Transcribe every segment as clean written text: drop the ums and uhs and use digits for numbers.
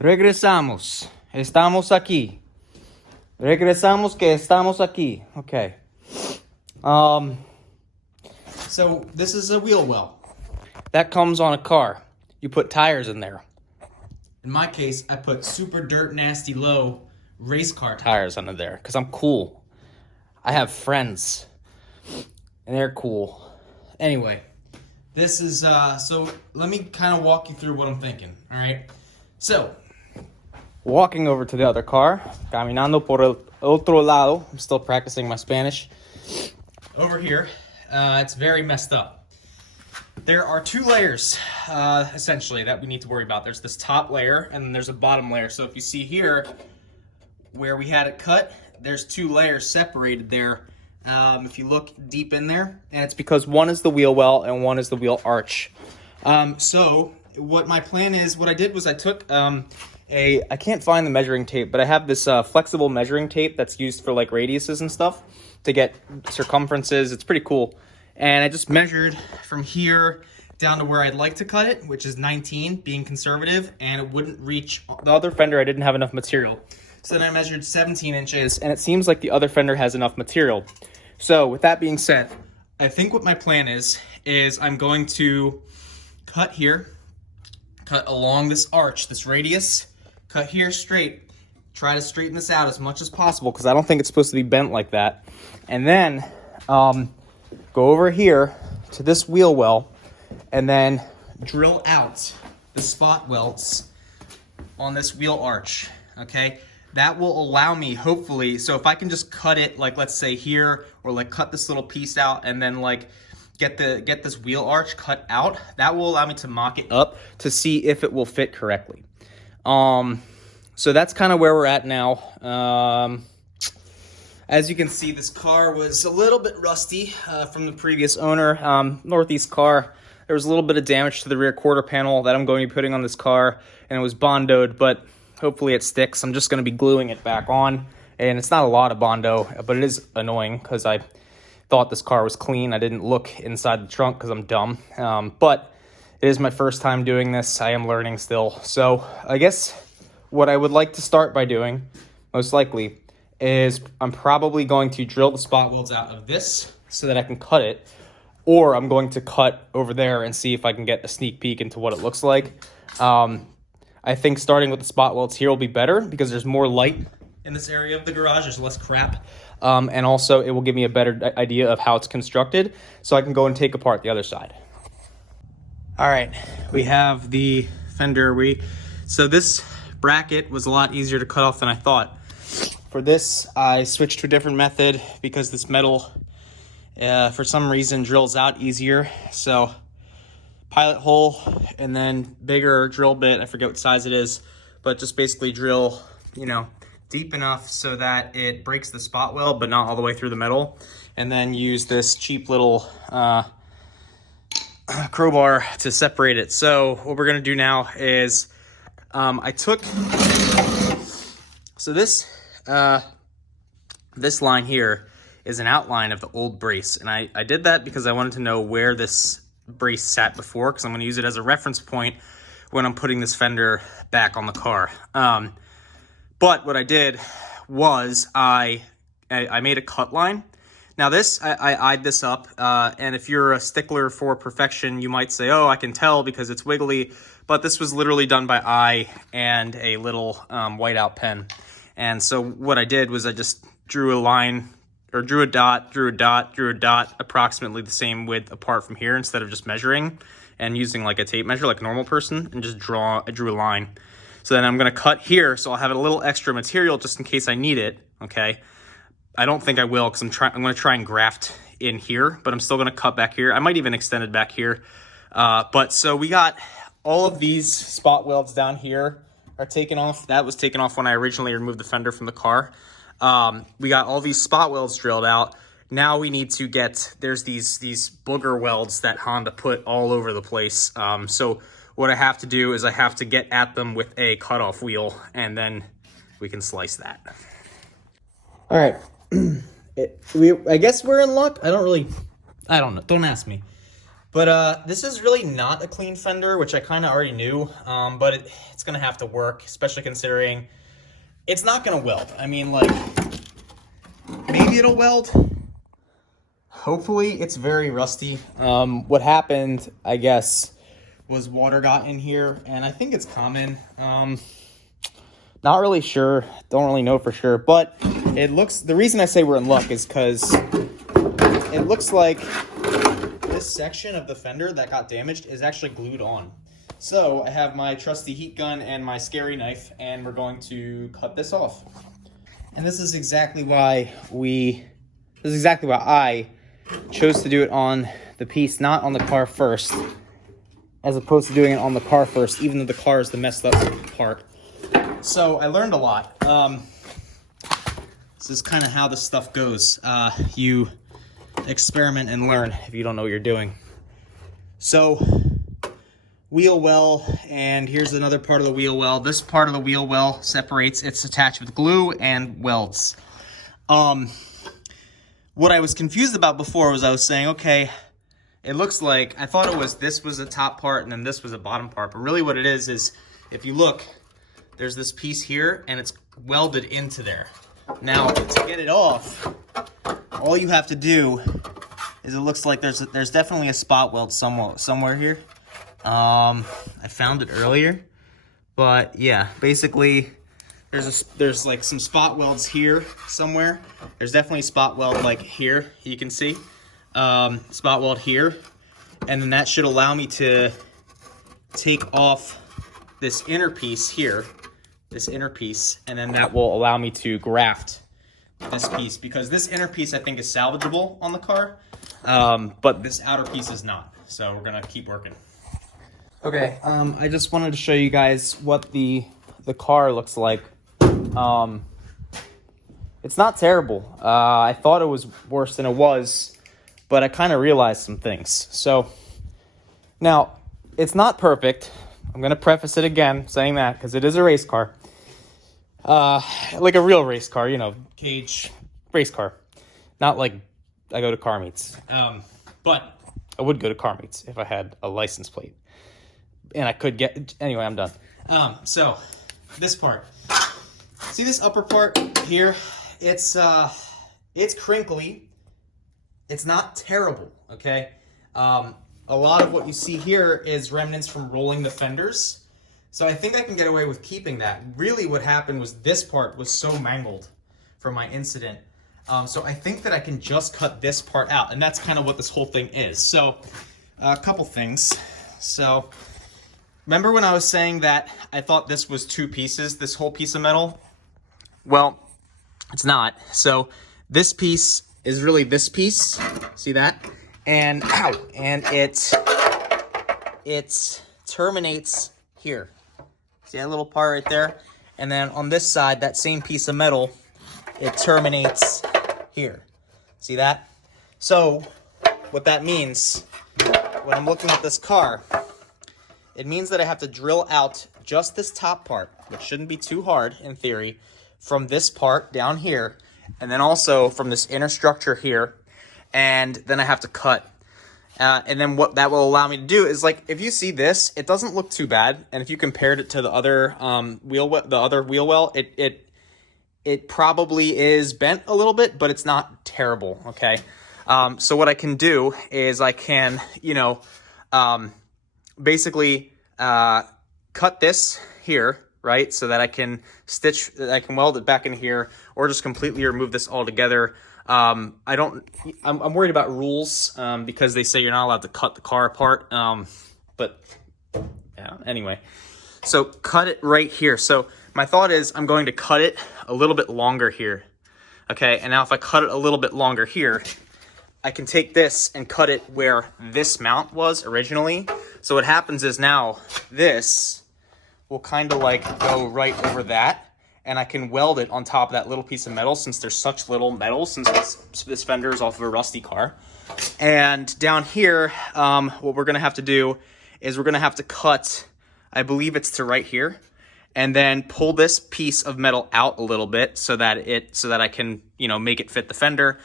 Regresamos. Estamos aquí. Regresamos que estamos aquí. Okay. So this is a wheel well. That comes on a car. You put tires in there. In my case, I put super dirt nasty low race car tires under there because I'm cool. I have friends and they're cool. Anyway, this is so let me kind of walk you through what I'm thinking. All right. So, walking over to the other car, caminando por el otro lado. I'm still practicing my Spanish. Over here, it's very messed up. There are two layers, essentially, that we need to worry about. There's this top layer, and then there's a bottom layer. So if you see here, where we had it cut, there's two layers separated there. If you look deep in there, and it's because one is the wheel well and one is the wheel arch. So what my plan is, what I did was I took I can't find the measuring tape, but I have this flexible measuring tape that's used for like radiuses and stuff to get circumferences. It's pretty cool. And I just measured from here down to where I'd like to cut it, which is 19, being conservative, and it wouldn't reach the other fender. I didn't have enough material. So then I measured 17 inches, and it seems like the other fender has enough material. So with that being said, I think what my plan is I'm going to cut here, cut along this arch, this radius, cut here straight, try to straighten this out as much as possible because I don't think it's supposed to be bent like that. And then go over here to this wheel well and then drill out the spot welds on this wheel arch, okay? That will allow me, hopefully, so if I can just cut it, like let's say here, or like cut this little piece out and then like get this wheel arch cut out, that will allow me to mock it up to see if it will fit correctly. So that's kind of where we're at now. As you can see, this car was a little bit rusty from the previous owner. Northeast car, there was a little bit of damage to the rear quarter panel that I'm going to be putting on this car, and it was Bondoed, but hopefully it sticks. I'm just going to be gluing it back on, and it's not a lot of Bondo, but it is annoying because I thought this car was clean. I didn't look inside the trunk because I'm dumb, but it is my first time doing this. I am learning still. So I guess what I would like to start by doing, most likely, is I'm probably going to drill the spot welds out of this so that I can cut it, or I'm going to cut over there and see if I can get a sneak peek into what it looks like. I think starting with the spot welds here will be better because there's more light in this area of the garage. There's less crap. And also it will give me a better idea of how it's constructed so I can go and take apart the other side. All right, we have the fender. So this bracket was a lot easier to cut off than I thought. For this, I switched to a different method because this metal, for some reason, drills out easier. So pilot hole and then bigger drill bit. I forget what size it is, but just basically drill, deep enough so that it breaks the spot weld, but not all the way through the metal. And then use this cheap little crowbar to separate it. So what we're gonna do now is this line here is an outline of the old brace, and I did that because I wanted to know where this brace sat before, because I'm going to use it as a reference point when I'm putting this fender back on the car. But what I did was I made a cut line. Now this, I eyed this up, and if you're a stickler for perfection, you might say, oh, I can tell because it's wiggly, but this was literally done by eye and a little whiteout pen. And so what I did was I just drew a line, or drew a dot, approximately the same width apart from here instead of just measuring and using like a tape measure like a normal person, and just I drew a line. So then I'm gonna cut here, so I'll have a little extra material just in case I need it, okay? I don't think I will because I'm gonna try and graft in here, but I'm still gonna cut back here. I might even extend it back here. But so we got all of these spot welds down here are taken off. That was taken off when I originally removed the fender from the car. We got all these spot welds drilled out. Now we need to get, there's these booger welds that Honda put all over the place. So what I have to do is I have to get at them with a cutoff wheel, and then we can slice that. All right, I guess we're in luck. I don't know, don't ask me. But this is really not a clean fender, which I kind of already knew, but it's going to have to work, especially considering it's not going to weld. I mean, like, maybe it'll weld. Hopefully, it's very rusty. What happened, I guess, was water got in here, and I think it's common. Not really sure. Don't really know for sure, but it looks, the reason I say we're in luck is because it looks like this section of the fender that got damaged is actually glued on. So I have my trusty heat gun and my scary knife, and we're going to cut this off. And this is exactly why I chose to do it on the piece, not on the car first, as opposed to doing it on the car first, even though the car is the messed up part. So I learned a lot. This is kind of how this stuff goes. You experiment and learn if you don't know what you're doing. So wheel well, and here's another part of the wheel well. This part of the wheel well separates. It's attached with glue and welds. What I was confused about before was I was saying, okay, it looks like, I thought it was, this was a top part and then this was a bottom part, but really what it is if you look, there's this piece here and it's welded into there. Now, to get it off, all you have to do is, it looks like there's definitely a spot weld somewhere here. I found it earlier, but yeah, basically there's like some spot welds here somewhere. There's definitely a spot weld like here, you can see. Spot weld here, and then that should allow me to take off this inner piece here, and then that will allow me to graft this piece, because this inner piece I think is salvageable on the car, but this outer piece is not. So we're gonna keep working. Okay, I just wanted to show you guys what the car looks like. It's not terrible. I thought it was worse than it was, but I kind of realized some things. So now, it's not perfect. I'm going to preface it again saying that, because it is a race car. Like a real race car, you know, cage race car. Not like I go to car meets. But I would go to car meets if I had a license plate. And I could get, anyway, I'm done. So this part. See this upper part here? It's crinkly. It's not terrible, okay? A lot of what you see here is remnants from rolling the fenders. So I think I can get away with keeping that. Really what happened was this part was so mangled from my incident. So I think that I can just cut this part out, and that's kind of what this whole thing is. So a couple things. So remember when I was saying that I thought this was two pieces, this whole piece of metal? Well, it's not. So this piece is really this piece. See that? And ow, and it terminates here. See that little part right there? And then on this side, that same piece of metal, it terminates here. See that? So what that means, when I'm looking at this car, it means that I have to drill out just this top part, which shouldn't be too hard in theory, from this part down here, and then also from this inner structure here, and then I have to cut. And then what that will allow me to do is, like, if you see this, it doesn't look too bad, and if you compared it to the other wheel well, it probably is bent a little bit, but it's not terrible. Okay, so what I can do is I can, you know, basically cut this here, right, so that I can weld it back in here, or just completely remove this altogether. I'm worried about rules, because they say you're not allowed to cut the car apart, but yeah, anyway. So cut it right here. So my thought is I'm going to cut it a little bit longer here, okay? And now if I cut it a little bit longer here, I can take this and cut it where this mount was originally. So what happens is now this will kind of like go right over that, and I can weld it on top of that little piece of metal, since there's such little metal, since this fender is off of a rusty car. And down here, what we're gonna have to do is we're gonna have to cut, I believe it's to right here, and then pull this piece of metal out a little bit so that I can, you know, make it fit the fender.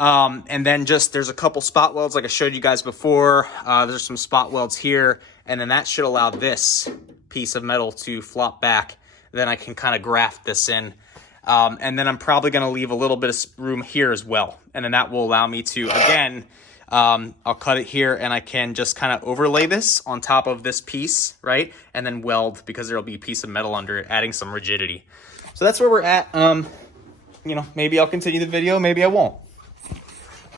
And then just, there's a couple spot welds like I showed you guys before. There's some spot welds here, and then that should allow this piece of metal to flop back. Then I can kind of graft this in. And then I'm probably going to leave a little bit of room here as well. And then that will allow me to, again, I'll cut it here and I can just kind of overlay this on top of this piece, right? And then weld, because there'll be a piece of metal under it, adding some rigidity. So that's where we're at. You know, maybe I'll continue the video, maybe I won't.